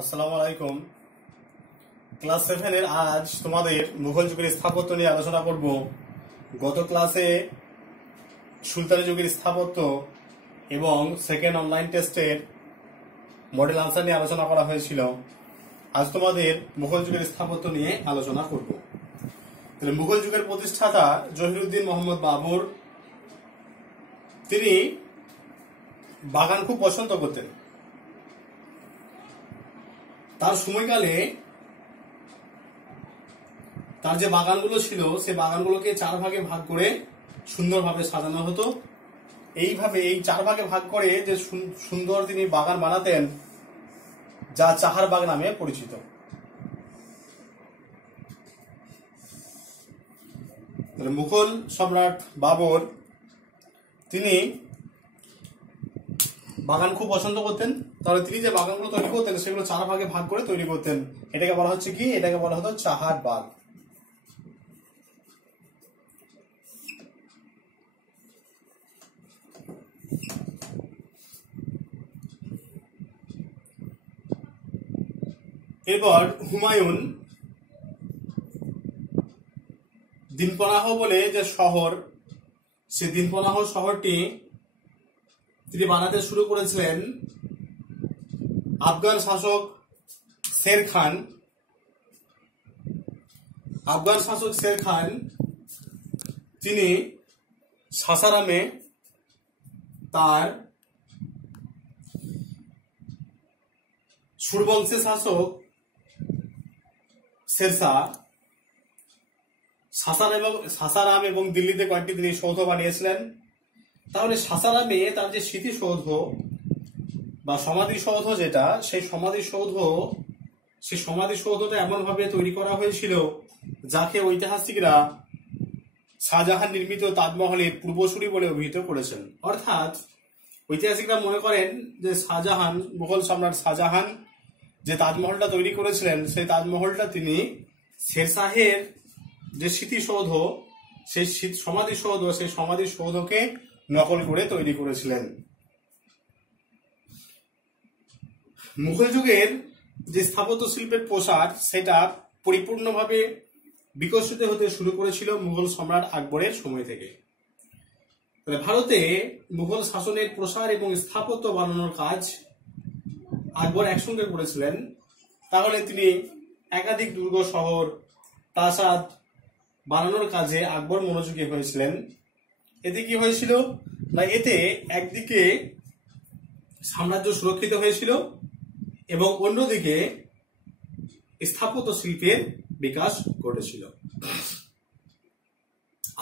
আসসালামু আলাইকুম। ক্লাস 7 এর আজ তোমাদের মুঘল যুগের স্থাপত্য নিয়ে আলোচনা করব। গত ক্লাসে সুলতানি যুগের স্থাপত্য এবং সেকেন্ড অনলাইন টেস্টের মডেল আনসার নিয়ে আলোচনা করা হয়েছিল। আজ তোমাদের মুঘল যুগের স্থাপত্য নিয়ে আলোচনা করব। মুঘল যুগের প্রতিষ্ঠাতা জহিরুদ্দিন মোহাম্মদ বাবর, তিনি বাগান খুব পছন্দ করতেন। তার সময়কালে তার যে বাগানগুলো ছিল সে বাগানগুলোকে 4 ভাগে ভাগ করে সুন্দরভাবে সাজানো হতো। এইভাবে এই 4 ভাগে ভাগ করে যে সুন্দর তিনি বাগান বানাতেন, যা চাহার বাগ নামে পরিচিত। মুঘল সম্রাট বাবর তিনি বাগান খুব পছন্দ করতেন। তাহলে তিনি যে বাগানগুলো তৈরি করতেন সেগুলো 4 ভাগে ভাগ করে তৈরি করতেন। এটাকে বলা হচ্ছে কি? এটাকে বলা হতো চাহার বাগ। এরপর হুমায়ুন দিনপনাহ বলে যে শহর, সে দিনপনাহ শহরটি তিনি বানাতে শুরু করেছিলেন আফগান শাসক শের খান। আফগান শাসক শের খান তিনি সাসারামে তার সুরবংশের শাসক শেরশাহ সাসারাম এবং দিল্লিতে কয়েকটি তিনি সৌধ বানিয়েছিলেন। তাহলে সাসারামে তার যে স্মৃতিসৌধ বা সমাধিসৌধ যেটা, সেই সমাধিসৌধটা এমন ভাবে তৈরি করা হয়েছিল যাকে ঐতিহাসিকরা শাহজাহান নির্মিত তাজমহলের পূর্বসূরি বলে অভিহিত করেছেন। অর্থাৎ ঐতিহাসিকরা মনে করেন যে শাহজাহান, মুঘল সম্রাট শাহজাহান যে তাজমহলটা তৈরি করেছিলেন, সেই তাজমহলটা তিনি শেরশাহের যে স্মৃতিসৌধ, সেই সমাধিসৌধকে নকল করে তৈরি করেছিলেন। মুঘল যুগের যে স্থাপত্য শিল্পের প্রসার, সেটা পরিপূর্ণভাবে বিকশিত হতে শুরু করেছিল মুঘল সম্রাট আকবরের সময় থেকে। ভারতে মুঘল শাসনের প্রসার এবং স্থাপত্য বানানোর কাজ আকবর একসঙ্গে করেছিলেন। তাহলে তিনি একাধিক দুর্গ, শহর, প্রাসাদ বানানোর কাজে আকবর মনোযোগী হয়েছিলেন। এতে কি হয়েছিল না, এতে একদিকে সাম্রাজ্য সুরক্ষিত হয়েছিল এবং অন্যদিকে স্থাপত্য শিল্পের বিকাশ ঘটেছিল।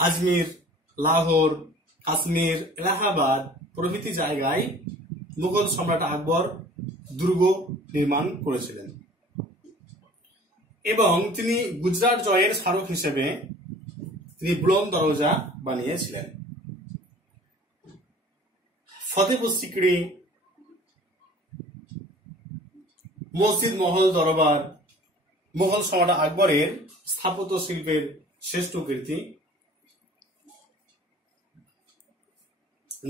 আজমির, লাহোর, কাশ্মীর, এলাহাবাদ প্রভৃতি জায়গায় মুঘল সম্রাট আকবর দুর্গ নির্মাণ করেছিলেন এবং তিনি গুজরাট জয়ের স্মারক হিসেবে তিনি বুলন্দ দরজা বানিয়েছিলেন। ফতেপুর সিকরি, মসজিদ, মহল, দরবার মুঘল সম্রাট আকবরের স্থাপত্য শিল্পের শ্রেষ্ঠ কীর্তি।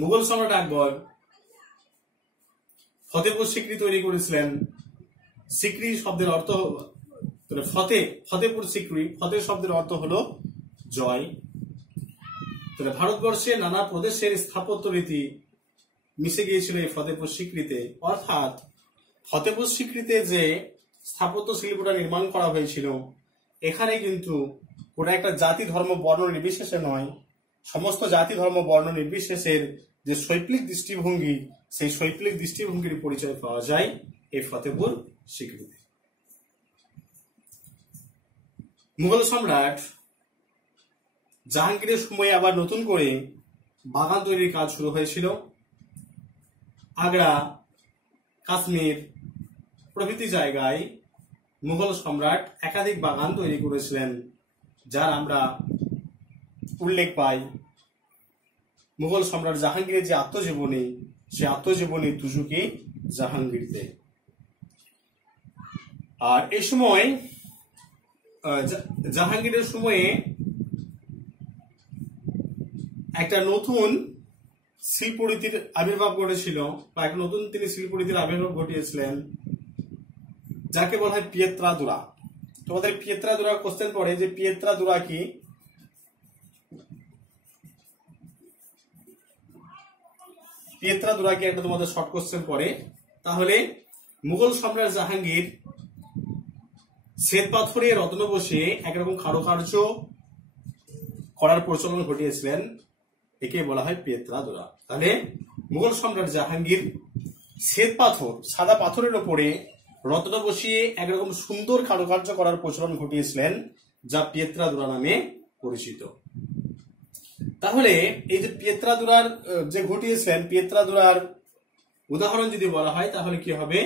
মুঘল সম্রাট আকবর ফতেপুর সিকরি তৈরি করেছিলেন। সিকরি শব্দের অর্থ ফতেপুর সিকরি, ফতে শব্দের অর্থ হলো জয়। ভারতবর্ষের নানা প্রদেশের স্থাপত্য রীতি মিশে গিয়েছিল এই ফতেপুর সিকরিতে। অর্থাৎ ফতেপুর সিকরিতে যে স্থাপত্য শিল্পটা নির্মাণ করা হয়েছিল, এখানে কিন্তু কোন একটা জাতি, ধর্ম, বর্ণ নির্বিশেষে নয়, সমস্ত জাতি, ধর্ম, বর্ণ নির্বিশেষের যে শৈল্পিক দৃষ্টিভঙ্গি, সেই শৈল্পিক দৃষ্টিভঙ্গির পরিচয় পাওয়া যায় এই ফতেপুর সিকরিতে। মুঘল সম্রাট জাহাঙ্গীরের সময়ে আবার নতুন করে বাগান তৈরির কাজ শুরু হয়েছিল। আগ্রা, কাশ্মীর প্রভৃতি জায়গায় মুঘল সম্রাট একাধিক বাগান তৈরি করেছিলেন, যার আমরা উল্লেখ পাই মুঘল সম্রাট জাহাঙ্গীরের যে আত্মজীবনী, সে আত্মজীবনী তুজুকি জাহাঙ্গীরতে। আর এই সময় জাহাঙ্গীরের সময়ে একটা নতুন শিল্পরীতির আবির্ভাব ঘটেছিল, বা এক নতুন তিনি শিল্পরীতির আবির্ভাব ঘটিয়েছিলেন। যাকে বলা হয় পিয়েত্রাদুরা। তোমাদের পিয়েত্রাদুরা কোশ্চেন পড়ে যে পিয়েত্রাদুরা কি। পিয়েত্রাদুরা কি একটা তোমাদের শর্ট কোশ্চেন পড়ে। তাহলে মুঘল সম্রাট জাহাঙ্গীর শ্বেত পাথরে রত্ন বসিয়ে একরকম কারুকার্য করার প্রচলন ঘটিয়েছিলেন, একে বলা হয় পিয়েত্রাদুরা। তাহলে মুঘল সম্রাট জাহাঙ্গীর শ্বেত পাথর, সাদা পাথরের উপরে রত্ন বসিয়ে একরকম সুন্দর কারুকার্য করার প্রচলন ঘটিয়েছিলেন, যা পিয়েত্রাদুরা নামে পরিচিত। তাহলে এই যে পিয়েত্রাদুরার যে ঘটিয়েছিলেন, পিয়েত্রাদুরার উদাহরণ যদি বলা হয় তাহলে কি হবে,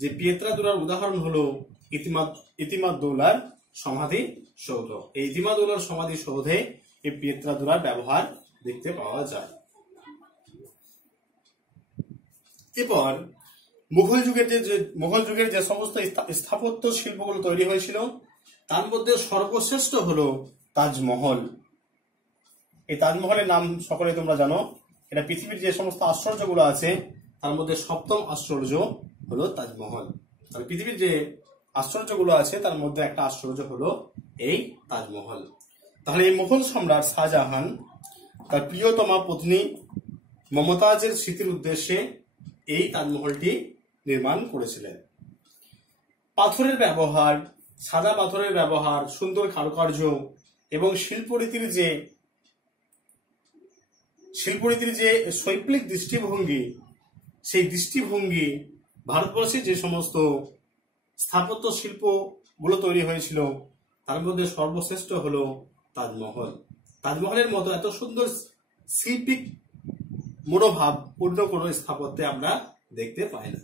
যে পিয়েত্রাদুরার উদাহরণ হলো ইতিমাদ-দৌলার সমাধি সৌধ। এই ইতিমাদ-দৌলার সমাধি সৌধে এই পিয়েত্রাদুরার ব্যবহার দেখতে পাওয়া যায়। এরপর মুঘল যুগের যে সমস্ত স্থাপত্য শিল্পগুলো তৈরি হয়েছিল তার মধ্যে সর্বশ্রেষ্ঠ হলো তাজমহল। এই তাজমহলের নাম সকলে তোমরা জানো। এটা পৃথিবীর যে সমস্ত আশ্চর্যগুলো আছে তার মধ্যে সপ্তম আশ্চর্য হলো তাজমহল। আর পৃথিবীর যে আশ্চর্যগুলো আছে তার মধ্যে একটা আশ্চর্য হলো এই তাজমহল। তাহলে এই মুঘল সম্রাট শাহজাহান তার প্রিয়তমা পত্নী মমতাজের স্মৃতির উদ্দেশ্যে এই তাজমহলটি নির্মাণ করেছিলেন। পাথরের ব্যবহার, সাদা পাথরের ব্যবহার, সুন্দর কারুকার্য এবং শিল্পরীতির যে শৈল্পিক দৃষ্টিভঙ্গি, সেই দৃষ্টিভঙ্গি ভারতবর্ষে যে সমস্ত স্থাপত্য শিল্পগুলো তৈরি হয়েছিল তার মধ্যে সর্বশ্রেষ্ঠ হলো তাজমহল। তাজমহলের মতো এত সুন্দর শিল্পিক মনোভাব অন্য কোনো স্থাপত্যে আমরা দেখতে পাই না।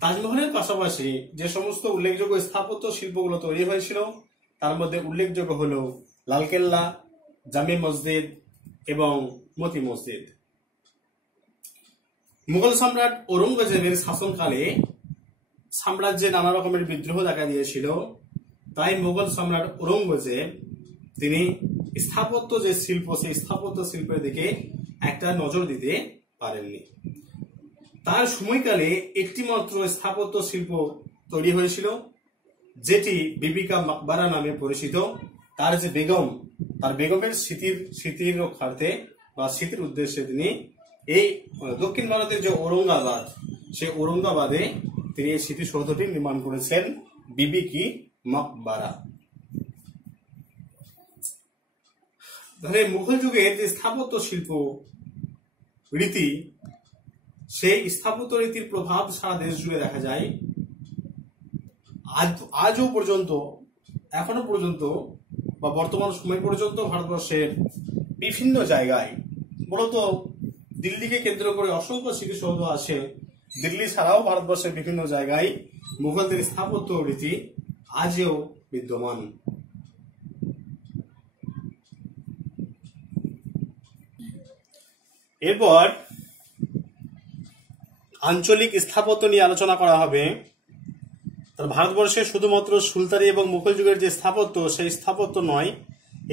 তাজমহলের পাশাপাশি যে সমস্ত উল্লেখযোগ্য স্থাপত্য শিল্পগুলো তৈরি হয়েছিল তার মধ্যে উল্লেখযোগ্য হলো লালকেল্লা, জামে মসজিদ এবং মতি মসজিদ। মুঘল সম্রাট ঔরঙ্গজেবের শাসনকালে সাম্রাজ্যে নানা রকমের বিদ্রোহ দেখা দিয়েছিল, তাই মুঘল সম্রাট ঔরঙ্গজেব তিনি স্থাপত্য যে শিল্প, সেই স্থাপত্য শিল্পের দিকে একটা নজর দিতে পারেননি। তার সময়কালে একটি মাত্র স্থাপত্য শিল্প তৈরি হয়েছিল, যেটি বিবি কা মকবরা নামে পরিচিত। তার যে বেগম, তার বেগমের স্মৃতির রক্ষার্থে বা স্মৃতির উদ্দেশ্যে তিনি এই দক্ষিণ ভারতের যে ঔরঙ্গাবাদ, সেই ঔরঙ্গাবাদে তিনি এই স্মৃতিসৌধটি নির্মাণ করেছেন, বিবি কি মকবরা। তাহলে মুঘল যুগের যে স্থাপত্য শিল্প রীতি, সেই স্থাপত্য রীতির প্রভাব সারা দেশ জুড়ে দেখা যায়। আজও পর্যন্ত, এখনো পর্যন্ত বা বর্তমান সময় পর্যন্ত ভারতবর্ষের বিভিন্ন জায়গায়, মূলত দিল্লিকে কেন্দ্র করে অসংখ্য স্মৃতিসৌধ আছে। দিল্লি ছাড়াও ভারতবর্ষের বিভিন্ন জায়গায় মুঘলদের স্থাপত্য রীতি আজও বিদ্যমান। এরপর আঞ্চলিক স্থাপত্য নিয়ে আলোচনা করা হবে। ভারতবর্ষে শুধুমাত্র সুলতানি এবং মুঘল যুগের যে স্থাপত্য, সেই স্থাপত্য নয়,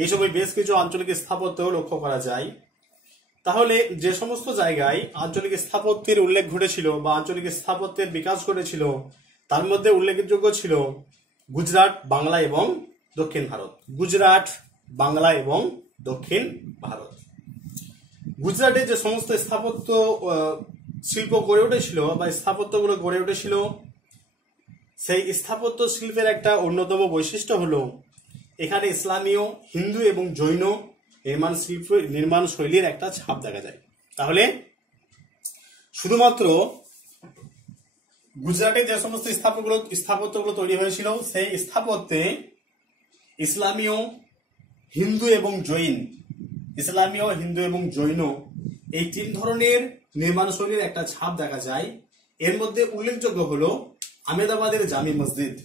এই সময় বেশ কিছু আঞ্চলিক স্থাপত্য লক্ষ্য করা যায়। তাহলে যে সমস্ত জায়গায় আঞ্চলিক স্থাপত্যের উল্লেখ ঘটেছিল বা আঞ্চলিক স্থাপত্যের বিকাশ ঘটেছিল তার মধ্যে উল্লেখযোগ্য ছিল গুজরাট, বাংলা এবং দক্ষিণ ভারত। গুজরাট, বাংলা এবং দক্ষিণ ভারত। গুজরাটে যে সমস্ত স্থাপত্য শিল্প গড়ে উঠেছিল বা স্থাপত্যগুলো গড়ে উঠেছিল, সেই স্থাপত্য শিল্পের একটা অন্যতম বৈশিষ্ট্য হলো এখানে ইসলামীয়, হিন্দু এবং জৈন নির্মাণ শৈলীর একটা ছাপ দেখা যায়। তাহলে শুধুমাত্র গুজরাটে যে সমস্ত স্থাপত্যগুলো তৈরি হয়েছিল সেই স্থাপত্যে ইসলামীয়, হিন্দু এবং জৈন এই তিন ধরনের নির্মাণ শৈলীর একটা ছাপ দেখা যায়। এর মধ্যে উল্লেখযোগ্য হলো আহমেদাবাদের জামি মসজিদ।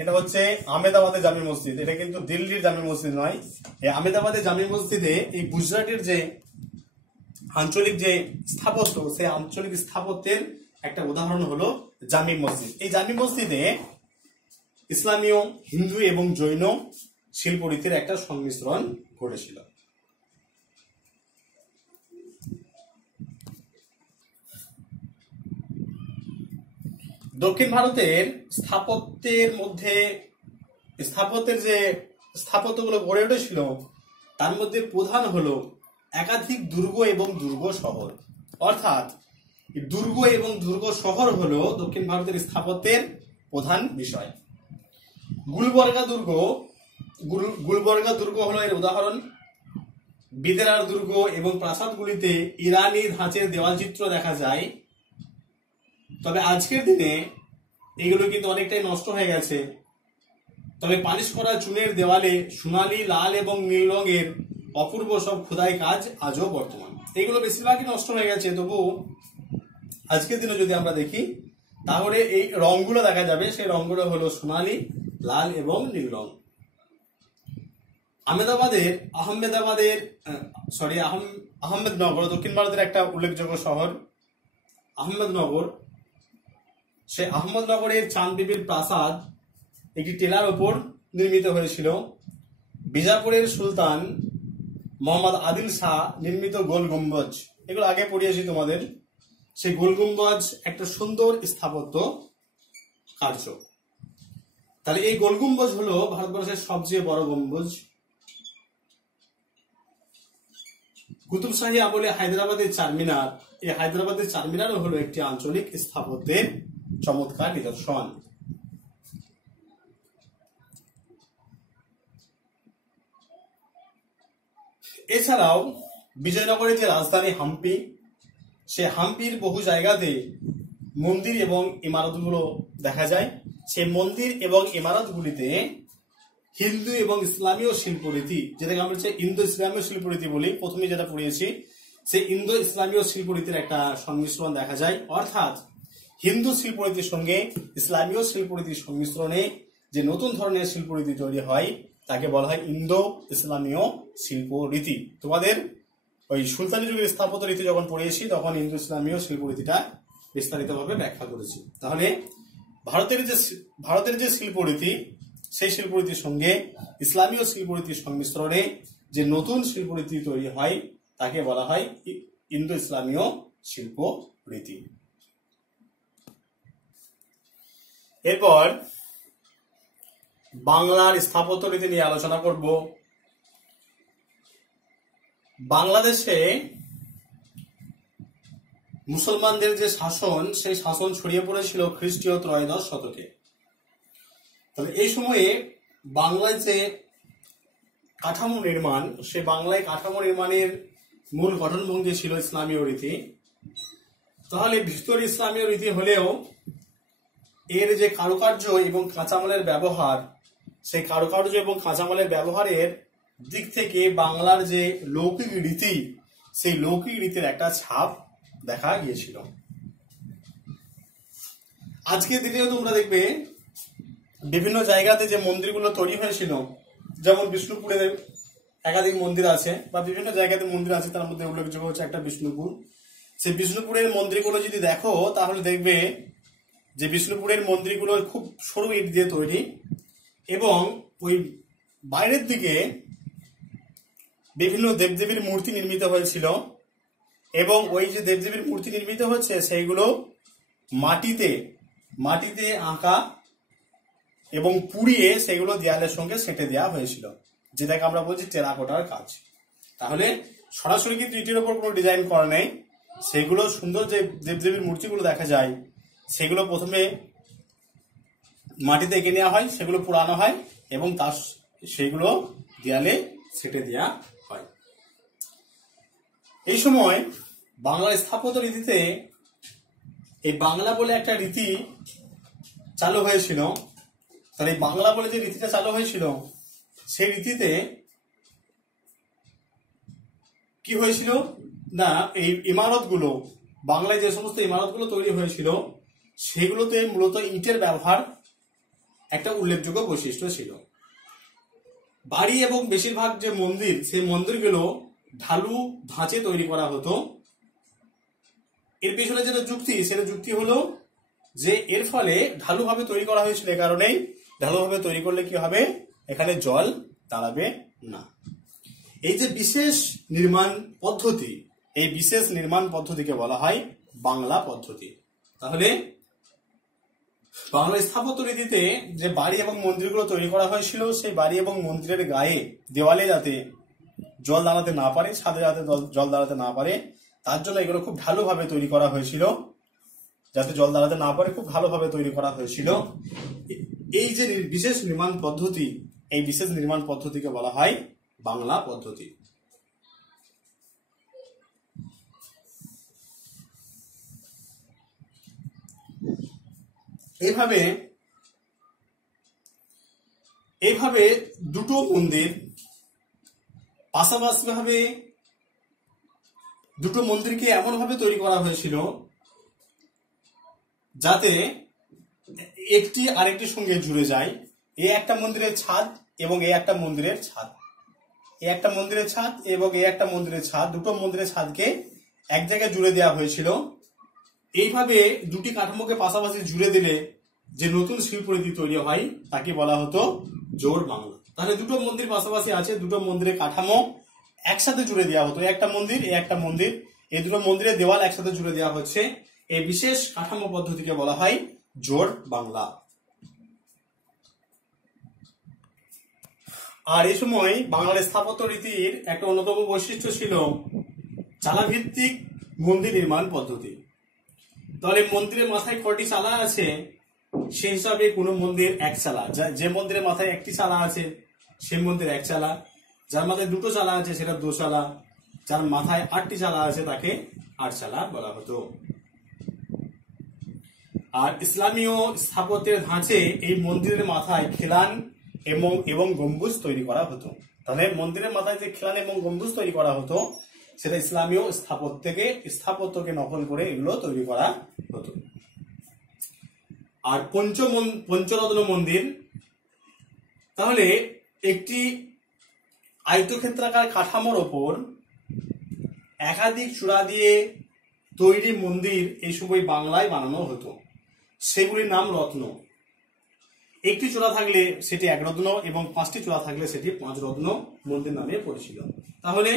এটা হচ্ছে আহমেদাবাদের জামি মসজিদ, এটা কিন্তু দিল্লির জামি মসজিদ নয়। এই আহমেদাবাদের জামি মসজিদে এই গুজরাটের যে আঞ্চলিক যে স্থাপত্য, সেই আঞ্চলিক স্থাপত্যের একটা উদাহরণ হলো জামি মসজিদ। এই জামি মসজিদে ইসলামীয়, হিন্দু এবং জৈন শিল্পরীতির একটা সংমিশ্রণ ঘটেছিল। দক্ষিণ ভারতের স্থাপত্যের যে স্থাপত্যগুলো গড়ে উঠেছিল তার মধ্যে প্রধান হলো একাধিক দুর্গ এবং দুর্গ শহর। অর্থাৎ দুর্গ এবং দুর্গ শহর হলো দক্ষিণ ভারতের স্থাপত্যের প্রধান বিষয়। গুলবর্গা দুর্গ হলো এর উদাহরণ। বিদেরার দুর্গ এবং প্রাসাদগুলিতে ইরানি ধাঁচের দেওয়াল চিত্র দেখা যায়, তবে আজকের দিনে এগুলো কিন্তু অনেকটাই নষ্ট হয়ে গেছে। তবে পালিশ করা চুনের দেওয়ালে সোনালী, লাল এবং নীল রঙের অপূর্ব সব খোদাই কাজ আজও বর্তমান। এগুলো বেশিরভাগই নষ্ট হয়ে গেছে, তবু আজকের দিনে যদি আমরা দেখি তাহলে এই রংগুলো দেখা যাবে। সেই রংগুলো হলো সোনালী, লাল এবং নীল রং। আহমেদনগর দক্ষিণ ভারতের একটা উল্লেখযোগ্য শহর। আহমেদনগর, সেই আহমেদনগরের চাঁদ বিবির প্রাসাদ একটি টিলার উপর নির্মিত হয়েছিল। বিজাপুরের সুলতান মোহাম্মদ আদিল শাহ নির্মিত গোল গম্বুজ, এগুলো আগে পড়িয়েছি তোমাদের। সেই গোল গম্বুজ একটা সুন্দর স্থাপত্য কার্য। তাহলে এই গোল গম্বুজ হলো ভারতবর্ষের সবচেয়ে বড় গম্বুজ। কুতুবশাহী আমলে হায়দ্রাবাদের চারমিনার, এই হায়দ্রাবাদের চারমিনারও হলো একটি আঞ্চলিক স্থাপত্যের চমৎকার নিদর্শন। এছাড়াও বিজয়নগরের যে রাজধানী হাম্পি, সে হাম্পির বহু জায়গাতে মন্দির এবং ইমারতগুলো দেখা যায়। সেই মন্দির এবং ইমারতগুলিতে হিন্দু এবং ইসলামীয় শিল্পরীতি, যেটাকে আমরা ইন্দো ইসলামীয় শিল্পরীতি বলি, প্রথমে যেটা পড়িয়েছি, সেই ইন্দো ইসলামীয় শিল্পরীতির একটা সংমিশ্রণ দেখা যায়। অর্থাৎ হিন্দু শিল্পরীতির সঙ্গে ইসলামীয় শিল্পরীতির সংমিশ্রণে যে নতুন ধরনের শিল্পরীতি তৈরি হয় তাকে বলা হয় ইন্দো ইসলামীয় শিল্পরীতি। তোমাদের ওই সুলতানি যুগের স্থাপত্য রীতি যখন পড়িয়েছি তখন ইন্দো ইসলামীয় শিল্পরীতিটা বিস্তারিতভাবে ব্যাখ্যা করেছি। তাহলে ভারতের যে শিল্পরীতি, সেই শিল্পরীতির সঙ্গে ইসলামীয় শিল্পরীতির সংমিশ্রণে যে নতুন শিল্পরীতি তৈরি হয় তাকে বলা হয় ইন্দো ইসলামীয় শিল্পরীতি। এরপর বাংলার স্থাপত্য রীতি নিয়ে আলোচনা করব। বাংলাদেশে মুসলমানদের যে শাসন, সেই শাসন ছড়িয়ে পড়েছিল খ্রিস্টীয় ত্রয়োদশ শতকে। তবে এই সময়ে বাংলায় যে কাঠামো নির্মাণ, সে বাংলায় কাঠামো নির্মাণের মূল গঠনভঙ্গি ছিল ইসলামীয় রীতি। তাহলে ভিতর ইসলামীয় রীতি হলেও এর যে কারুকার্য এবং কাঁচামালের ব্যবহার, সেই কারুকার্য এবং কাঁচামালের ব্যবহারের দিক থেকে বাংলার যে লৌকিক রীতি, সেই লৌকিক রীতির একটা ছাপ দেখা গিয়েছিল। আজকের দিনেও তোমরা দেখবে বিভিন্ন জায়গাতে যে মন্দিরগুলো তৈরি হয়েছিল, যেমন বিষ্ণুপুরের একাধিক মন্দির আছে বা বিভিন্ন জায়গাতে মন্দির আছে, তার মধ্যে উল্লেখযোগ্য হচ্ছে একটা বিষ্ণুপুর। সেই বিষ্ণুপুরের মন্দিরগুলো যদি দেখো তাহলে দেখবে যে বিষ্ণুপুরের মন্দিরগুলো খুব সরু ইট দিয়ে তৈরি এবং ওই বাইরের দিকে বিভিন্ন দেবদেবীর মূর্তি নির্মিত হয়েছিল এবং ওই যে দেবদেবীর মূর্তি নির্মিত হচ্ছে সেইগুলো মাটিতে আঁকা এবং পুড়িয়ে সেগুলো দেয়ালের সঙ্গে সেঁটে দেওয়া হয়েছিল, যেটাকে আমরা বলছি টেরাকোটার কাজ। তাহলে সরাসরি কিন্তু ইটের ওপর কোনো ডিজাইন করা নেই। সেগুলো সুন্দর যে দেবদেবীর মূর্তিগুলো দেখা যায় সেগুলো প্রথমে মাটিতে এঁকে নেওয়া হয়, সেগুলো পোড়ানো হয় এবং সেগুলো দেয়ালে সেঁটে দেওয়া হয়। এই সময় বাংলার স্থাপত্য রীতিতে এই বাংলা বলে একটা রীতি চালু হয়েছিল। তাহলে এই বাংলা বলে যে রীতিটা চালু হয়েছিল, সেই রীতিতে কি হয়েছিল না, এই ইমারতগুলো, বাংলায় যে সমস্ত ইমারতগুলো তৈরি হয়েছিল সেগুলোতে মূলত ইটের ব্যবহার একটা উল্লেখযোগ্য বৈশিষ্ট্য ছিল। বাড়ি এবং বেশিরভাগ যে মন্দির, সেই মন্দিরগুলো ঢালু ধাঁচে তৈরি করা হতো। এর পেছনে যেটা যুক্তি, সেটা যুক্তি হলো যে এর ফলে ঢালুভাবে তৈরি করা হয়েছিল, এ কারণেই ঢালুভাবে তৈরি করলে কি হবে, এখানে জল দাঁড়াবে না। এই যে বিশেষ নির্মাণ পদ্ধতি, এই বিশেষ নির্মাণ পদ্ধতিকে বলা হয় বাংলা পদ্ধতি। তাহলে বাংলার স্থাপত্য রীতিতে যে বাড়ি এবং মন্দিরগুলো তৈরি করা হয়েছিল, সেই বাড়ি এবং মন্দিরের গায়ে দেওয়ালে যাতে জল দাঁড়াতে না পারে, ছাদে যাতে জল দাঁড়াতে না পারে, তার জন্য এগুলো খুব ভালোভাবে তৈরি করা হয়েছিল। যাতে জল দাঁড়াতে না পারে খুব ভালোভাবে তৈরি করা হয়েছিল। এই যে বিশেষ নির্মাণ পদ্ধতি, এই বিশেষ নির্মাণ পদ্ধতিকে বলা হয় বাংলা পদ্ধতি। এইভাবে দুটো মন্দির পাশাপাশি ভাবে, দুটো মন্দিরকে এমন ভাবে তৈরি করা হয়েছিল যাতে একটি আরেকটির সঙ্গে জুড়ে যায়। এই একটা মন্দিরের ছাদ এবং এই একটা মন্দিরের ছাদ, এই একটা মন্দিরের ছাদ এবং এই একটা মন্দিরের ছাদ, দুটো মন্দিরের ছাদকে এক জায়গায় জুড়ে দেওয়া হয়েছিল। এইভাবে দুটি কাঠামোকে পাশাপাশি জুড়ে দিলে যে নতুন শিল্পরীতি তৈরি হয় তাকে বলা হতো জোড় বাংলা। তাহলে দুটো মন্দির পাশাপাশি আছে, দুটো মন্দিরের কাঠামো একসাথে জুড়ে দেওয়া হতো, একটা মন্দির এই একটা মন্দির, এই দুটো মন্দিরের দেওয়াল একসাথে জুড়ে দেওয়া হচ্ছে। এই বিশেষ কাঠামো পদ্ধতিকে বলা হয় জোড় বাংলা। আর এই সময় বাংলার স্থাপত্য রীতির একটা অন্যতম বৈশিষ্ট্য ছিল চালাভিত্তিক মন্দির নির্মাণ পদ্ধতি। তাহলে মন্দিরের মাথায় কটি চালা আছে, সেই হিসাবে কোন মন্দির এক চালা, যে মন্দিরের মাথায় একটি চালা আছে সেই মন্দির এক চালা, যার মাথায় দুটো চালা আছে সেটা দু চালা, যার মাথায় 8টি চালা আছে তাকে 8 চালা বলা হতো। আর ইসলামীয় স্থাপত্যের ধাঁচে এই মন্দিরের মাথায় খিলান এবং গম্বুজ তৈরি করা হতো। তাহলে মন্দিরের মাথায় যে খিলান এবং গম্বুজ তৈরি করা হতো সেটা ইসলামীয় স্থাপত্যকে নকল করে এগুলো তৈরি করা হতো। আর পঞ্চরত্ন মন্দির, তাহলে একটি আয়তক্ষেত্রাকার কাঠামোর ওপর একাধিক চূড়া দিয়ে তৈরি মন্দির এই সময় বাংলায় বানানো হতো, সেগুলির নাম রত্ন। একটি চূড়া থাকলে সেটি 1 রত্ন এবং 5টি চূড়া থাকলে সেটি 5 রত্ন মন্দির নামে পরিচিত। তাহলে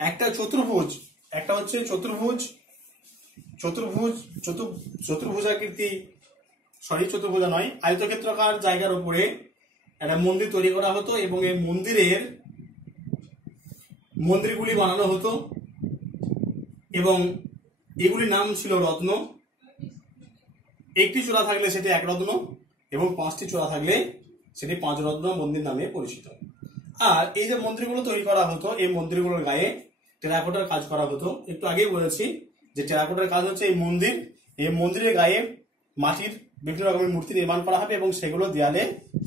একটা চতুর্ভুজ, একটা হচ্ছে চতুর্ভুজাকৃতি, চতুর্ভুজা নয়, আয়তক্ষেত্রাকার জায়গার উপরে একটা মন্দির তৈরি করা হতো এবং এই মন্দিরগুলি বানানো হতো এবং এগুলির নাম ছিল রত্ন। একটি চূড়া থাকলে সেটি 1 রত্ন এবং 5টি চূড়া থাকলে সেটি 5 রত্ন মন্দির নামে পরিচিত। আর এই যে মন্দিরগুলো তৈরি করা হতো, এই মন্দিরগুলোর গায়ে টেরাকোটার কাজ করা হতো। একটু আগেই বলেছি যে টেরাকোটার কাজ হচ্ছে এই মন্দিরের গায়ে মাটির বিভিন্ন রকমের মূর্তি নির্মাণ করা হবে এবং সেগুলো দেয়ালে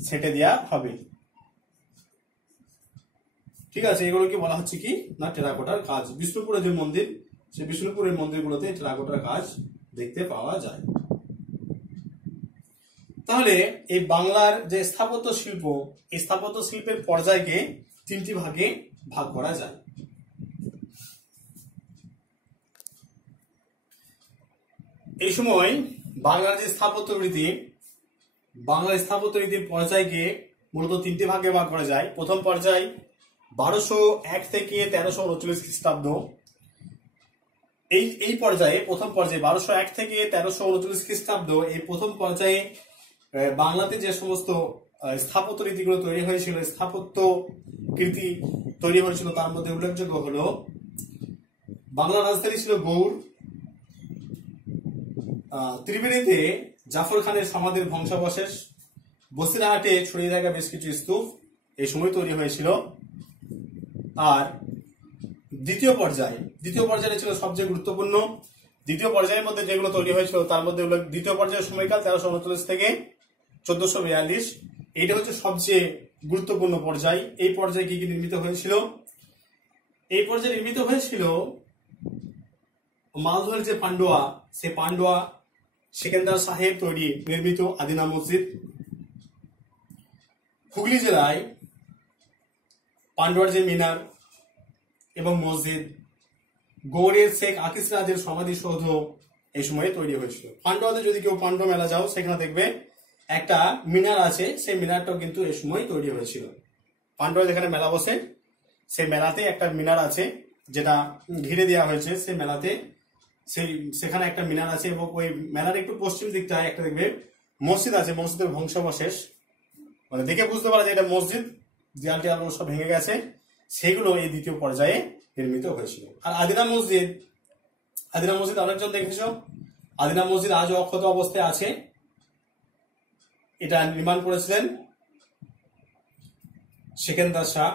ছেটে দেওয়া হবে। ঠিক আছে, এগুলোকে বলা হচ্ছে কি না টেরাকোটার কাজ। বিষ্ণুপুরের যে মন্দির, সেই বিষ্ণুপুরের মন্দিরগুলোতে টেরাকোটার কাজ দেখতে পাওয়া যায়। তাহলে এই বাংলার যে স্থাপত্য শিল্প, এই স্থাপত্য শিল্পের পর্যায়কে 3টি ভাগে ভাগ করা যায়। এই সময় বাংলার যে স্থাপত্য রীতি, বাংলার স্থাপত্য রীতির পর্যায়কে মূলত 3টি ভাগে ভাগ করা যায়। প্রথম পর্যায় 1201 থেকে 1339 খ্রিস্টাব্দ। এই পর্যায়ে প্রথম পর্যায়ে 1201 থেকে 1339 খ্রিস্টাব্দ, এই প্রথম পর্যায়ে বাংলাতে যে সমস্ত স্থাপত্য রীতিগুলো তৈরি হয়েছিল, স্থাপত্য কীর্তি তৈরি হয়েছিল, তার মধ্যে উল্লেখযোগ্য হলো বাংলার রাজধানী ছিল গৌড়। ত্রিবেণীতে জাফর খানের সমাধির ধ্বংসাবশেষ, বসিরহাটে ছড়িয়ে থাকা বেশ কিছু স্তূপ এই সময় তৈরি হয়েছিল। আর দ্বিতীয় পর্যায়ে ছিল সবচেয়ে গুরুত্বপূর্ণ। দ্বিতীয় পর্যায়ের মধ্যে যেগুলো তৈরি হয়েছিল তার মধ্যে দ্বিতীয় পর্যায়ের সময়কাল 1339 থেকে 1442। এইটা হচ্ছে সবচেয়ে গুরুত্বপূর্ণ পর্যায়। এই পর্যায়ে কি কি নির্মিত হয়েছিল? এই পর্যায়ে নির্মিত হয়েছিল মালদহের যে পান্ডুয়া, সে পান্ডুয়া, সেকেন্দার সাহেব নির্মিত আদিনা মসজিদ। হুগলি জেলায় পান্ডুয়ার যে মিনার এবং মসজিদ, গৌড়ের শেখ আকিস রাজের সমাধিসৌধ এই সময়ে তৈরি হয়েছিল। পান্ডুয়াতে যদি কেউ পান্ডু মেলা যাও, সেখানে দেখবে একটা মিনার আছে, সেই মিনারটাও কিন্তু এই সময় তৈরি হয়েছিল। পান্ডুয়া যেখানে মেলা বসে, সেই মেলাতে একটা মিনার আছে যেটা ঘিরে দেওয়া হয়েছে। সেই মেলাতে সেখানে একটা মিনার আছে এবং ওই মেলার একটু পশ্চিম দিকটায় একটা দেখবে মসজিদ আছে, মসজিদের ধ্বংসাবশেষ, মানে দেখে বুঝতে পারা যায় এটা মসজিদ, দেয়াল টেয়াল সব ভেঙে গেছে, সেগুলো এই দ্বিতীয় পর্যায়ে নির্মিত হয়েছিল। আর আদিনা মসজিদ অনেকজন দেখেছ, আদিনা মসজিদ আজও অক্ষত অবস্থায় আছে। এটা নির্মাণ করেছিলেন সেকেন্দার শাহ।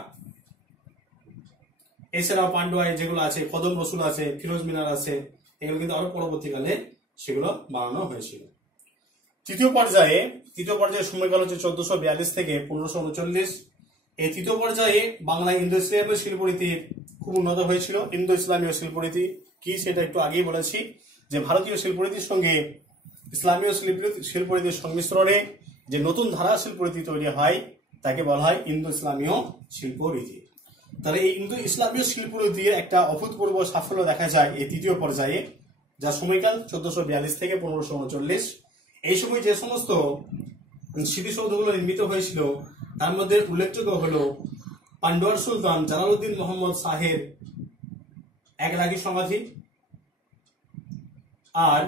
এছাড়াও পান্ডুয়ায় যেগুলো আছে, কদম রসুল আছে, ফিরোজ মিনার আছে, এগুলো কিন্তু আরো পরবর্তীকালে সেগুলো বানানো হয়েছিল। তৃতীয় পর্যায়ে সময়কাল হচ্ছে 1442 থেকে 1539। এই তৃতীয় পর্যায়ে বাংলায় ইন্দো ইসলামীয় শিল্পরীতির খুব উন্নত হয়েছিল। ইন্দো ইসলামীয় শিল্পরীতি কি সেটা একটু আগেই বলেছি, যে ভারতীয় শিল্পরীতির সঙ্গে ইসলামীয় শিল্পরীতির সংমিশ্রণে যে নতুন ধারা শিল্পরীতি তৈরি হয় তাকে বলা হয় ইন্দো ইসলামীয় শিল্পরীতি। তাহলে এই ইন্দো ইসলামীয় শিল্পরীতির একটা অভূতপূর্ব সাফল্য দেখা যায় এই তৃতীয় পর্যায়ে, যার সময়কাল 1442 থেকে 1539। এই সময় যে সমস্ত স্মৃতিসৌধগুলো নির্মিত হয়েছিল তার মধ্যে উল্লেখযোগ্য হল পান্ডুয়ার সুলতান জালালউদ্দিন মোহাম্মদ শাহের একলাগি সমাধি, আর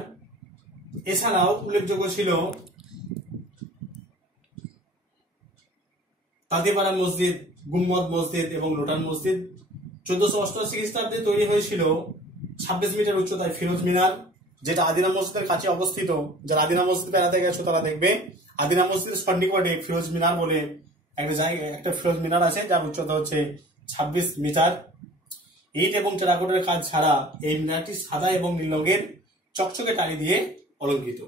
এছাড়াও উল্লেখযোগ্য ছিল তাঁতিপাড়া মসজিদ, গুম্মদ মসজিদ এবং লোটান মসজিদ। 1488 খ্রিস্টাব্দে তৈরি হয়েছিল 26 মিটার উচ্চতায় ফিরোজ মিনার, যেটা আদিনা মসজিদের কাছে অবস্থিত। যারা আদিনা মসজিদ বেড়াতে গেছো তারা দেখবে আদিনা মসজিদের সন্নিকটে ফিরোজ মিনার বলে একটা ফিরোজ মিনার আছে, যার উচ্চতা হচ্ছে 26 মিটার। ইট এবং টেরাকোটার কাজ ছাড়া এই মিনারটি সাদা এবং নীল রঙের চকচকে টালি দিয়ে অলঙ্কৃত।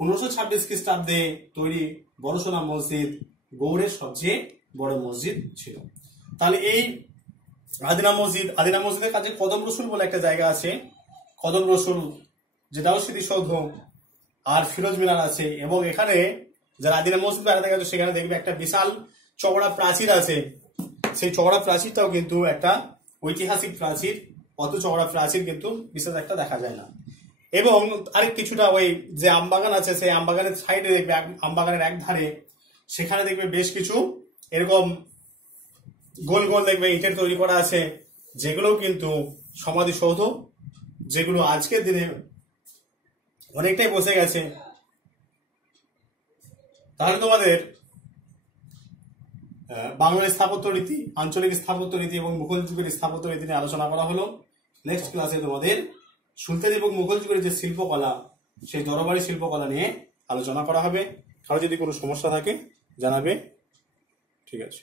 1526 খ্রিস্টাব্দে তৈরি বড়সোনা মসজিদ গৌড়ের সবচেয়ে বড় মসজিদ ছিল। তাহলে এই আদিনা মসজিদের কাছে কদম রসুল বলে একটা জায়গা আছে, কদম রসুল যেটাও স্মৃতিসৌধ, আর ফিরোজ মিনার আছে। এবং এখানে যারা আদিনা মসজিদ বেড়াতে গেছে সেখানে দেখবে একটা বিশাল চওড়া প্রাচীর আছে। সেই চওড়া প্রাচীরটাও কিন্তু একটা ঐতিহাসিক প্রাচীর, অত চওড়া প্রাচীর কিন্তু বিশেষ একটা দেখা যায় না। এবং আরেক কিছুটা ওই যে আমবাগান আছে, সেই আমবাগানের সাইডে দেখবে, আমবাগানের এক ধারে সেখানে দেখবে বেশ কিছু এরকম গোল গোল দেখবে ইটের তৈরি করা আছে, যেগুলো কিন্তু সমাধিসৌধ, যেগুলো আজকের দিনে অনেকটাই বসে গেছে। তাহলে তোমাদের বাংলার স্থাপত্য রীতি, আঞ্চলিক স্থাপত্য রীতি এবং মুঘল যুগের স্থাপত্য রীতি নিয়ে আলোচনা করা হলো। নেক্সট ক্লাসে তোমাদের সুলতানি এবং মুঘল যুগের যে শিল্পকলা, সেই দরবারি শিল্পকলা নিয়ে আলোচনা করা হবে। কারো যদি কোনো সমস্যা থাকে জানাবে। ঠিক আছে।